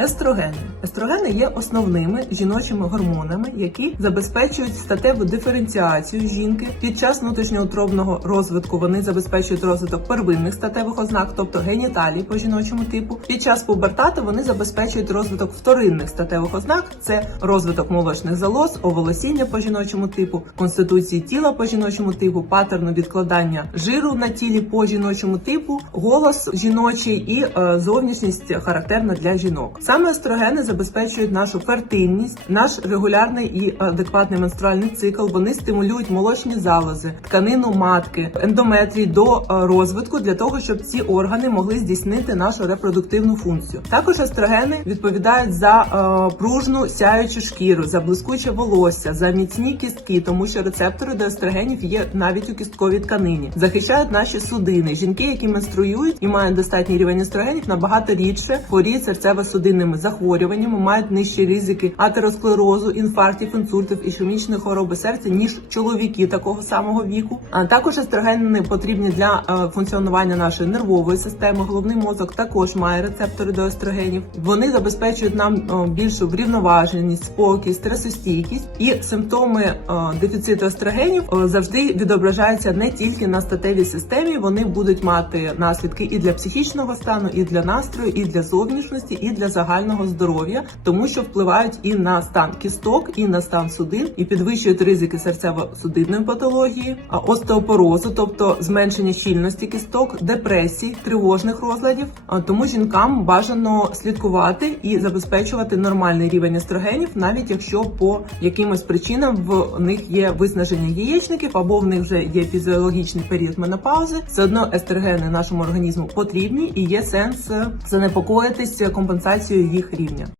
Естрогени. Естрогени є основними жіночими гормонами, які забезпечують статеву диференціацію жінки. Під час внутрішньоутробного розвитку вони забезпечують розвиток первинних статевих ознак, тобто геніталій по жіночому типу. Під час пубертату вони забезпечують розвиток вторинних статевих ознак: це розвиток молочних залоз, оволосіння по жіночому типу, конституції тіла по жіночому типу, паттерну відкладання жиру на тілі по жіночому типу, голос жіночий і е, зовнішність характерна для жінок. Саме естрогени забезпечують нашу фертильність, наш регулярний і адекватний менструальний цикл. Вони стимулюють молочні залози, тканину матки, ендометрій до е, розвитку для того, щоб ці органи могли здійснити нашу репродуктивну функцію. Також естрогени відповідають за е, пружну сяючу шкіру, за блискуче волосся, за міцні кістки, тому що рецептори до естрогенів є навіть у кістковій тканині. Захищають наші судини. Жінки, які менструюють і мають достатній рівень естрогенів, набагато рідше хворіють серцево-судинними захворюваннями, мають нижчі ризики атеросклерозу, інфарктів, інсультів, ішемічної хвороби серця ніж чоловіки такого самого віку. А також естрогени потрібні для е, функціонування нашої нервової системи. Головний мозок також має рецептори до естрогенів. Вони забезпечують нам е, більшу врівноваженість, спокій, стресостійкість і симптоми е, дефіциту естрогенів завжди відображаються не тільки на статевій системі. Вони будуть мати наслідки і для психічного стану, і для настрою, і для зовнішності, і для загального здоров'я, тому що впливають і на стан кісток, і на стан судин, і підвищують ризики серцево-судинної патології, остеопорозу, тобто зменшення щільності кісток, депресій, тривожних розладів. Тому жінкам бажано слідкувати і забезпечувати нормальний рівень естрогенів, навіть якщо по якимось причинам в них є виснаження яєчників або в них вже є фізіологічний період менопаузи, все одно естрогени нашому організму потрібні і є сенс е, занепокоїтись компенсацією їх рівня.